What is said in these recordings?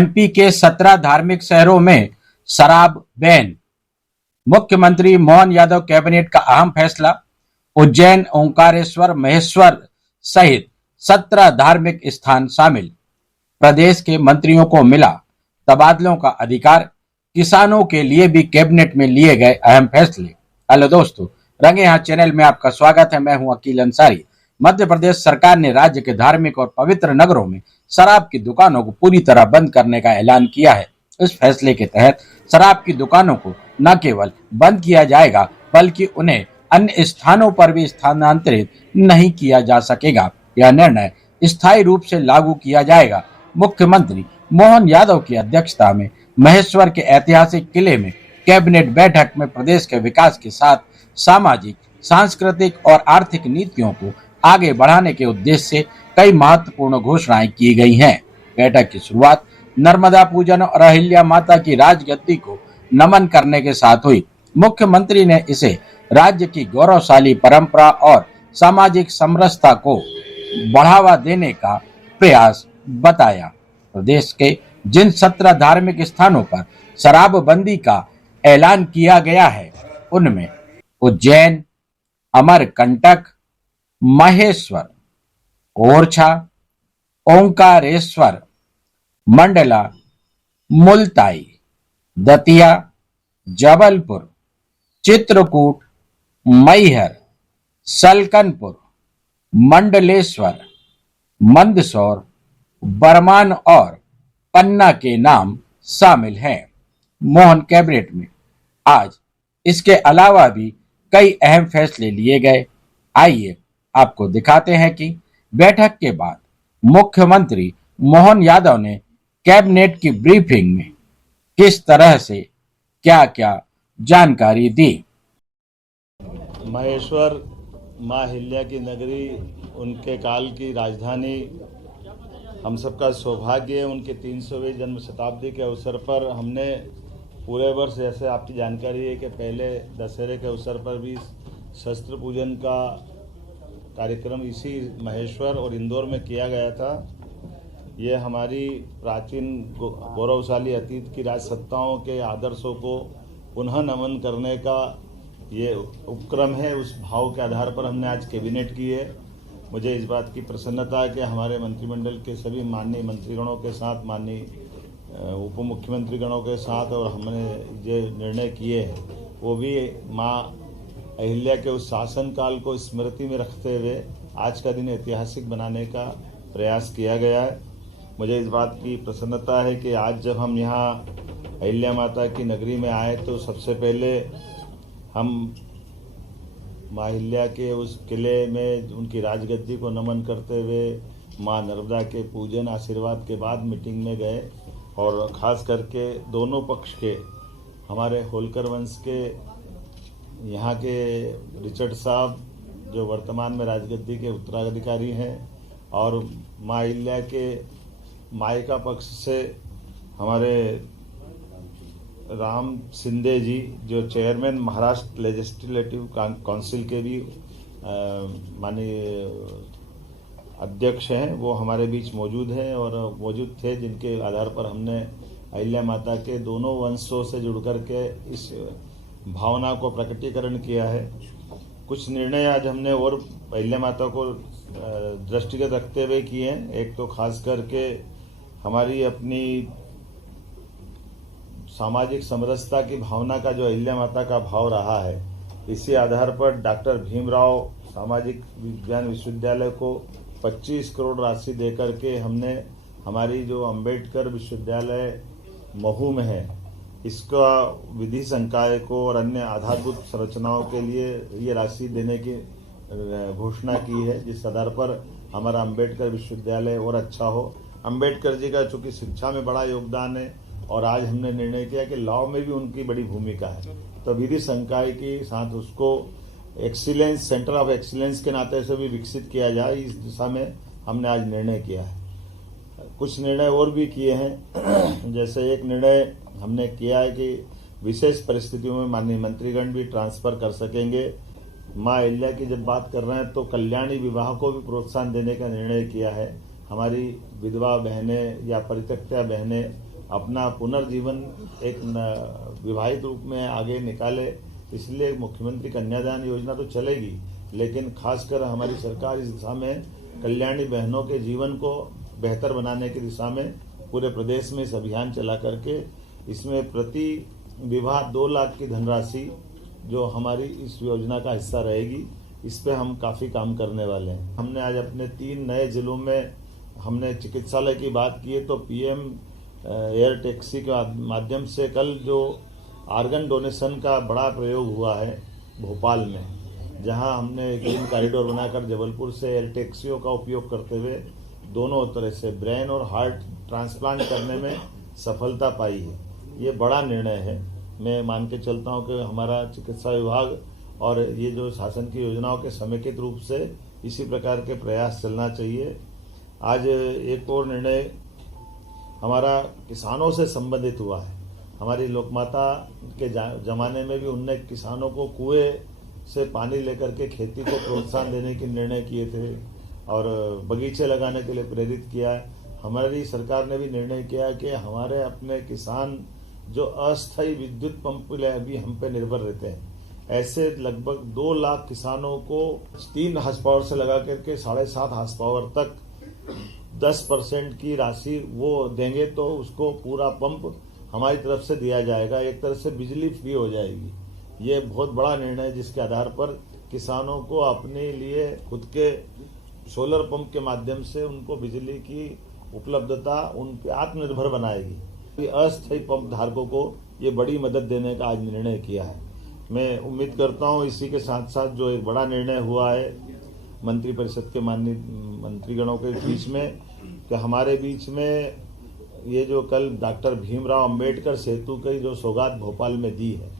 MP के 17 धार्मिक शहरों में शराब बैन। मुख्यमंत्री मोहन यादव कैबिनेट का अहम फैसला। उज्जैन, ओंकारेश्वर, महेश्वर सहित 17 धार्मिक स्थान शामिल। प्रदेश के मंत्रियों को मिला तबादलों का अधिकार। किसानों के लिए भी कैबिनेट में लिए गए अहम फैसले। हेलो दोस्तों, रंगे हाथ चैनल में आपका स्वागत है। मैं हूं अकील अंसारी। मध्य प्रदेश सरकार ने राज्य के धार्मिक और पवित्र नगरों में शराब की दुकानों को पूरी तरह बंद करने का ऐलान किया है। इस फैसले के तहत शराब की दुकानों को न केवल बंद किया जाएगा बल्कि उन्हें अन्य स्थानों पर भी स्थानांतरित नहीं किया जा सकेगा। यह निर्णय स्थायी रूप से लागू किया जाएगा। मुख्यमंत्री मोहन यादव की अध्यक्षता में महेश्वर के ऐतिहासिक किले में कैबिनेट बैठक में प्रदेश के विकास के साथ सामाजिक, सांस्कृतिक और आर्थिक नीतियों को आगे बढ़ाने के उद्देश्य से कई महत्वपूर्ण घोषणाएं की गई हैं। बैठक की शुरुआत नर्मदा पूजन और अहिल्या माता की राजगद्दी को नमन करने के साथ हुई। मुख्यमंत्री ने इसे राज्य की गौरवशाली परंपरा और सामाजिक समरसता को बढ़ावा देने का प्रयास बताया। प्रदेश के जिन 17 धार्मिक स्थानों पर शराबबंदी का ऐलान किया गया है उनमें उज्जैन, अमरकंटक, महेश्वर, ओरछा, ओंकारेश्वर, मंडला, मुलताई, दतिया, जबलपुर, चित्रकूट, मैहर, सलकनपुर, मंडलेश्वर, मंदसौर, बरमान और पन्ना के नाम शामिल हैं। मोहन कैबिनेट में आज इसके अलावा भी कई अहम फैसले लिए गए। आइए आपको दिखाते हैं कि बैठक के बाद मुख्यमंत्री मोहन यादव ने कैबिनेट की ब्रीफिंग में किस तरह से क्या-क्या जानकारी दी। महेश्वर माँ अहिल्या की नगरी, उनके काल की राजधानी, हम सबका सौभाग्य है। उनके 300वें जन्म शताब्दी के अवसर पर हमने पूरे वर्ष, जैसे आपकी जानकारी है कि पहले दशहरे के अवसर पर भी शस्त्र पूजन का कार्यक्रम इसी महेश्वर और इंदौर में किया गया था। ये हमारी प्राचीन गौरवशाली अतीत की राजसत्ताओं के आदर्शों को पुनः नमन करने का ये उपक्रम है। उस भाव के आधार पर हमने आज कैबिनेट की है। मुझे इस बात की प्रसन्नता है कि हमारे मंत्रिमंडल के सभी माननीय मंत्रीगणों के साथ, माननीय उप मुख्यमंत्री गणों के साथ, और हमने जो निर्णय किए हैं वो भी माँ अहिल्या के उस शासनकाल को स्मृति में रखते हुए आज का दिन ऐतिहासिक बनाने का प्रयास किया गया है। मुझे इस बात की प्रसन्नता है कि आज जब हम यहाँ अहिल्या माता की नगरी में आए तो सबसे पहले हम माँ अहिल्या के उस किले में उनकी राजगद्दी को नमन करते हुए माँ नर्मदा के पूजन आशीर्वाद के बाद मीटिंग में गए, और ख़ास करके दोनों पक्ष के, हमारे होलकर वंश के यहाँ के रिचर्ड साहब जो वर्तमान में राजगद्दी के उत्तराधिकारी हैं, और माँ अहिल्या के मायका पक्ष से हमारे राम शिंदे जी जो चेयरमैन महाराष्ट्र लेजिस्लेटिव काउंसिल के भी माननीय अध्यक्ष हैं, वो हमारे बीच मौजूद हैं और मौजूद थे, जिनके आधार पर हमने अहिल्या माता के दोनों वंशों से जुड़ कर के इस भावना को प्रकटीकरण किया है। कुछ निर्णय आज हमने और अहिल्या माता को दृष्टिगत रखते हुए किए हैं। एक तो खास करके हमारी अपनी सामाजिक समरसता की भावना का जो अहिल्या माता का भाव रहा है, इसी आधार पर डॉक्टर भीमराव सामाजिक विज्ञान विश्वविद्यालय को 25 करोड़ राशि देकर के हमने हमारी जो अंबेडकर विश्वविद्यालय महू में है, इसका विधि संकाय को और अन्य आधारभूत संरचनाओं के लिए ये राशि देने की घोषणा की है, जिस आधार पर हमारा अंबेडकर विश्वविद्यालय और अच्छा हो। अंबेडकर जी का चूँकि शिक्षा में बड़ा योगदान है और आज हमने निर्णय किया कि लॉ में भी उनकी बड़ी भूमिका है, तो विधि संकाय के साथ उसको एक्सीलेंस, सेंटर ऑफ एक्सीलेंस के नाते से भी विकसित किया जाए, इस दिशा में हमने आज निर्णय किया है। कुछ निर्णय और भी किए हैं, जैसे एक निर्णय हमने किया है कि विशेष परिस्थितियों में माननीय मंत्रीगण भी ट्रांसफर कर सकेंगे। माँ अहिल्या की जब बात कर रहे हैं तो कल्याणी विवाह को भी प्रोत्साहन देने का निर्णय किया है। हमारी विधवा बहनें या परित्यक्ता बहनें अपना पुनर्जीवन एक विवाहित रूप में आगे निकाले। इसलिए मुख्यमंत्री कन्यादान योजना तो चलेगी, लेकिन खासकर हमारी सरकार इस दिशा में कल्याणी बहनों के जीवन को बेहतर बनाने की दिशा में पूरे प्रदेश में इस अभियान चला करके इसमें प्रति विवाह 2 लाख की धनराशि जो हमारी इस योजना का हिस्सा रहेगी, इस पे हम काफ़ी काम करने वाले हैं। हमने आज अपने 3 नए जिलों में हमने चिकित्सालय की बात की है, तो पीएम एयर टैक्सी के माध्यम से कल जो आर्गन डोनेशन का बड़ा प्रयोग हुआ है भोपाल में, जहां हमने ग्रीन कॉरिडोर बनाकर जबलपुर से एयर टैक्सियों का उपयोग करते हुए दोनों तरह से ब्रेन और हार्ट ट्रांसप्लांट करने में सफलता पाई है। ये बड़ा निर्णय है। मैं मान के चलता हूं कि हमारा चिकित्सा विभाग और ये जो शासन की योजनाओं के समेकित रूप से इसी प्रकार के प्रयास चलना चाहिए। आज एक और निर्णय हमारा किसानों से संबंधित हुआ है। हमारी लोकमाता के जमाने में भी उनने किसानों को कुएं से पानी लेकर के खेती को प्रोत्साहन देने के निर्णय किए थे और बगीचे लगाने के लिए प्रेरित किया है। हमारी सरकार ने भी निर्णय किया है कि हमारे अपने किसान जो अस्थायी विद्युत पंप के लिए अभी हम पे निर्भर रहते हैं, ऐसे लगभग 2 लाख किसानों को 3 हार्स पावर से लगा करके 7.5 हार्स पावर तक 10% की राशि वो देंगे, तो उसको पूरा पंप हमारी तरफ से दिया जाएगा। एक तरह से बिजली फ्री हो जाएगी। ये बहुत बड़ा निर्णय है, जिसके आधार पर किसानों को अपने लिए खुद के सोलर पंप के माध्यम से उनको बिजली की उपलब्धता उनके आत्मनिर्भर बनाएगी। अस्थायी पंप धारकों को ये बड़ी मदद देने का आज निर्णय किया है। मैं उम्मीद करता हूँ इसी के साथ साथ जो एक बड़ा निर्णय हुआ है मंत्रिपरिषद के माननीय मंत्रीगणों के बीच में, कि हमारे बीच में ये जो कल डॉक्टर भीमराव अंबेडकर सेतु की जो सौगात भोपाल में दी है,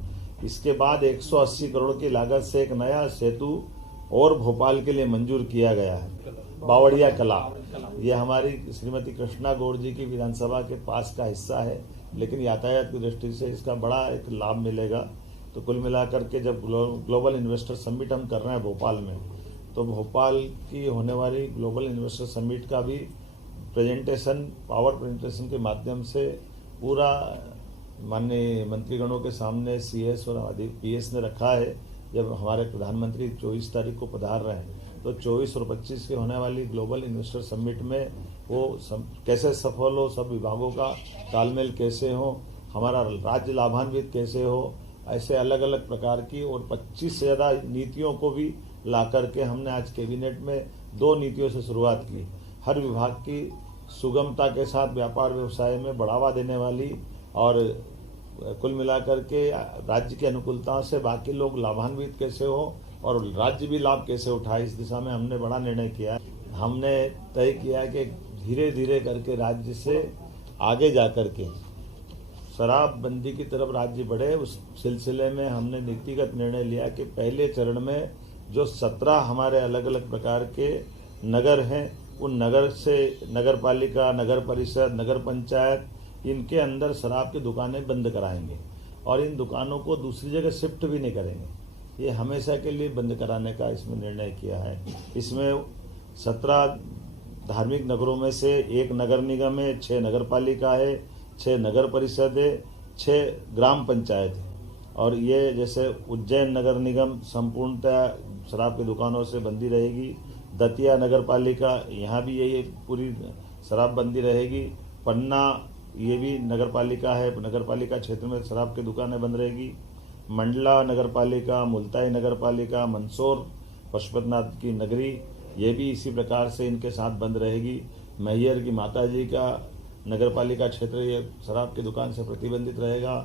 इसके बाद 180 करोड़ की लागत से एक नया सेतु और भोपाल के लिए मंजूर किया गया है, बावड़िया कला। ये हमारी श्रीमती कृष्णा गौड़ जी की विधानसभा के पास का हिस्सा है, लेकिन यातायात की दृष्टि से इसका बड़ा एक लाभ मिलेगा। तो कुल मिलाकर के जब ग्लोबल इन्वेस्टर समिट हम कर रहे हैं भोपाल में, तो भोपाल की होने वाली ग्लोबल इन्वेस्टर समिट का भी प्रेजेंटेशन पावर प्रेजेंटेशन के माध्यम से पूरा माननीय मंत्रीगणों के सामने सीएस और पीएस ने रखा है। जब हमारे प्रधानमंत्री 24 तारीख को पधार रहे हैं, तो 24 और 25 के होने वाली ग्लोबल इन्वेस्टर समिट में वो कैसे सफल हो, सब विभागों का तालमेल कैसे हो, हमारा राज्य लाभान्वित कैसे हो, ऐसे अलग अलग प्रकार की और 25 से ज़्यादा नीतियों को भी ला करके हमने आज कैबिनेट में 2 नीतियों से शुरुआत की। हर विभाग की सुगमता के साथ व्यापार व्यवसाय में बढ़ावा देने वाली और कुल मिलाकर के राज्य की अनुकूलता से बाकी लोग लाभान्वित कैसे हो और राज्य भी लाभ कैसे उठाए, इस दिशा में हमने बड़ा निर्णय किया है। हमने तय किया कि धीरे धीरे करके राज्य से आगे जा करके शराबबंदी की तरफ राज्य बढ़े। उस सिलसिले में हमने नीतिगत निर्णय लिया कि पहले चरण में जो 17 हमारे अलग अलग प्रकार के नगर हैं, उन नगर से नगर पालिका, नगर परिषद, नगर पंचायत, इनके अंदर शराब की दुकानें बंद कराएंगे और इन दुकानों को दूसरी जगह शिफ्ट भी नहीं करेंगे। ये हमेशा के लिए बंद कराने का इसमें निर्णय किया है। इसमें 17 धार्मिक नगरों में से 1 नगर निगम है, 6 नगर पालिका है, 6 नगर परिषद है, 6 ग्राम पंचायत है। और ये जैसे उज्जैन नगर निगम संपूर्णतः शराब की दुकानों से बंदी रहेगी। दतिया नगर पालिका, यहाँ भी यही पूरी शराब बंदी रहेगी। पन्ना ये भी नगर पालिका है, नगर पालिका क्षेत्र में शराब की दुकानें बंद रहेगी। मंडला नगर पालिका, मुल्ताई नगर पालिका, मंदसौर पशुपतिनाथ की नगरी, ये भी इसी प्रकार से इनके साथ बंद रहेगी। मैहर की माताजी का नगर पालिका क्षेत्र ये शराब की दुकान से प्रतिबंधित रहेगा।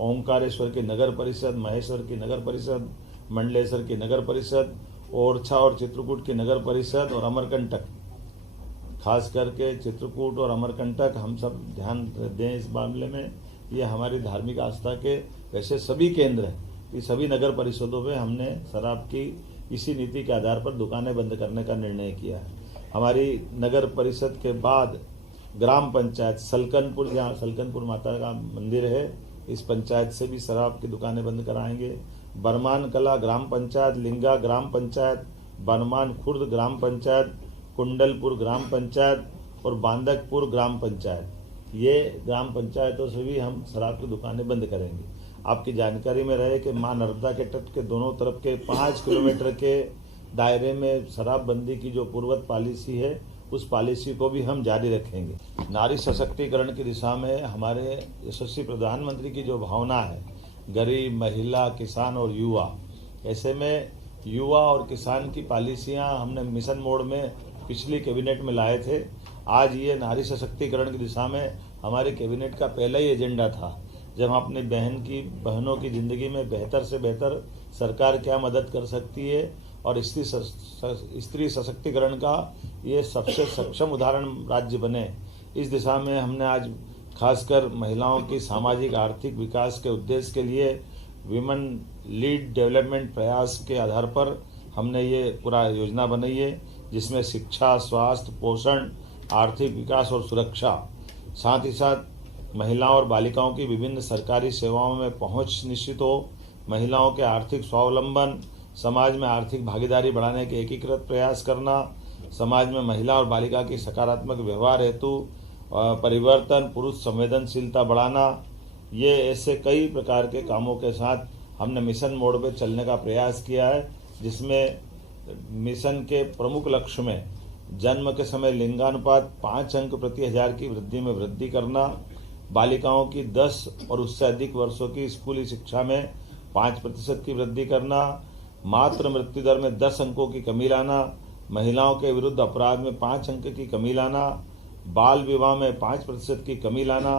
ओंकारेश्वर की नगर परिषद, महेश्वर की नगर परिषद, मंडलेश्वर की नगर परिषद, ओरछा और चित्रकूट की नगर परिषद और अमरकंटक, खास करके चित्रकूट और अमरकंटक हम सब ध्यान दें इस मामले में। ये हमारी धार्मिक आस्था के वैसे सभी केंद्र हैं, ये सभी नगर परिषदों में हमने शराब की इसी नीति के आधार पर दुकानें बंद करने का निर्णय किया है। हमारी नगर परिषद के बाद ग्राम पंचायत सलकनपुर, जहाँ सलकनपुर माता का मंदिर है, इस पंचायत से भी शराब की दुकानें बंद कराएंगे। बरमान कला ग्राम पंचायत, लिंगा ग्राम पंचायत, बरमान खुर्द ग्राम पंचायत, कुंडलपुर ग्राम पंचायत और बांदकपुर ग्राम पंचायत, ये ग्राम पंचायतों से भी हम शराब की दुकानें बंद करेंगे। आपकी जानकारी में रहे कि मां नर्मदा के तट के दोनों तरफ के 5 किलोमीटर के दायरे में शराबबंदी की जो पूर्वत पॉलिसी है, उस पॉलिसी को भी हम जारी रखेंगे। नारी सशक्तिकरण की दिशा में हमारे यशस्वी प्रधानमंत्री की जो भावना है, गरीब, महिला, किसान और युवा, ऐसे में युवा और किसान की पॉलिसियां हमने मिशन मोड में पिछली कैबिनेट में लाए थे। आज ये नारी सशक्तिकरण की दिशा में हमारे कैबिनेट का पहला ही एजेंडा था, जब हम अपनी बहनों की ज़िंदगी में बेहतर से बेहतर सरकार क्या मदद कर सकती है और स्त्री सशक्तिकरण का ये सबसे सक्षम उदाहरण राज्य बने, इस दिशा में हमने आज खासकर महिलाओं की सामाजिक आर्थिक विकास के उद्देश्य के लिए विमेन लीड डेवलपमेंट प्रयास के आधार पर हमने ये पूरा योजना बनाई है, जिसमें शिक्षा, स्वास्थ्य, पोषण, आर्थिक विकास और सुरक्षा, साथ ही साथ महिलाओं और बालिकाओं की विभिन्न सरकारी सेवाओं में पहुंच निश्चित हो, महिलाओं के आर्थिक स्वावलंबन, समाज में आर्थिक भागीदारी बढ़ाने के एकीकृत प्रयास करना, समाज में महिला और बालिका की सकारात्मक व्यवहार हेतु परिवर्तन, पुरुष संवेदनशीलता बढ़ाना, ये ऐसे कई प्रकार के कामों के साथ हमने मिशन मोड में चलने का प्रयास किया है, जिसमें मिशन के प्रमुख लक्ष्य में जन्म के समय लिंगानुपात 5 अंक प्रति हजार की वृद्धि में वृद्धि करना, बालिकाओं की 10 और उससे अधिक वर्षों की स्कूली शिक्षा में 5% की वृद्धि करना, मातृ मृत्यु दर में 10 अंकों की कमी लाना, महिलाओं के विरुद्ध अपराध में 5 अंक की कमी लाना, बाल विवाह में 5% की कमी लाना,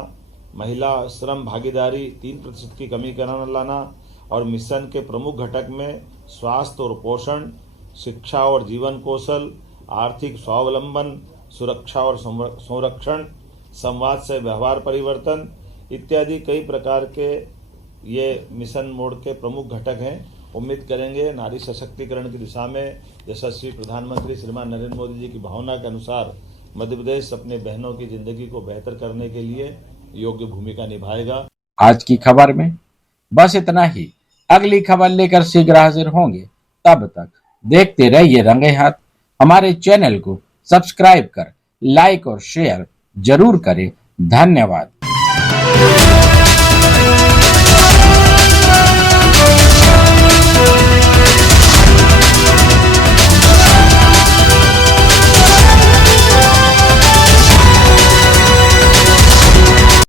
महिला श्रम भागीदारी 3% की कमी लाना और मिशन के प्रमुख घटक में स्वास्थ्य और पोषण, शिक्षा और जीवन कौशल, आर्थिक स्वावलंबन, सुरक्षा और संरक्षण, संवाद से व्यवहार परिवर्तन इत्यादि कई प्रकार के ये मिशन मोड के प्रमुख घटक हैं। उम्मीद करेंगे नारी सशक्तिकरण की दिशा में यशस्वी प्रधानमंत्री श्रीमान नरेंद्र मोदी जी की भावना के अनुसार मध्य प्रदेश अपने बहनों की जिंदगी को बेहतर करने के लिए योग्य भूमिका निभाएगा। आज की खबर में बस इतना ही। अगली खबर लेकर शीघ्र हाजिर होंगे। तब तक देखते रहिए रंगे हाथ। हमारे चैनल को सब्सक्राइब कर लाइक और शेयर जरूर करें। धन्यवाद।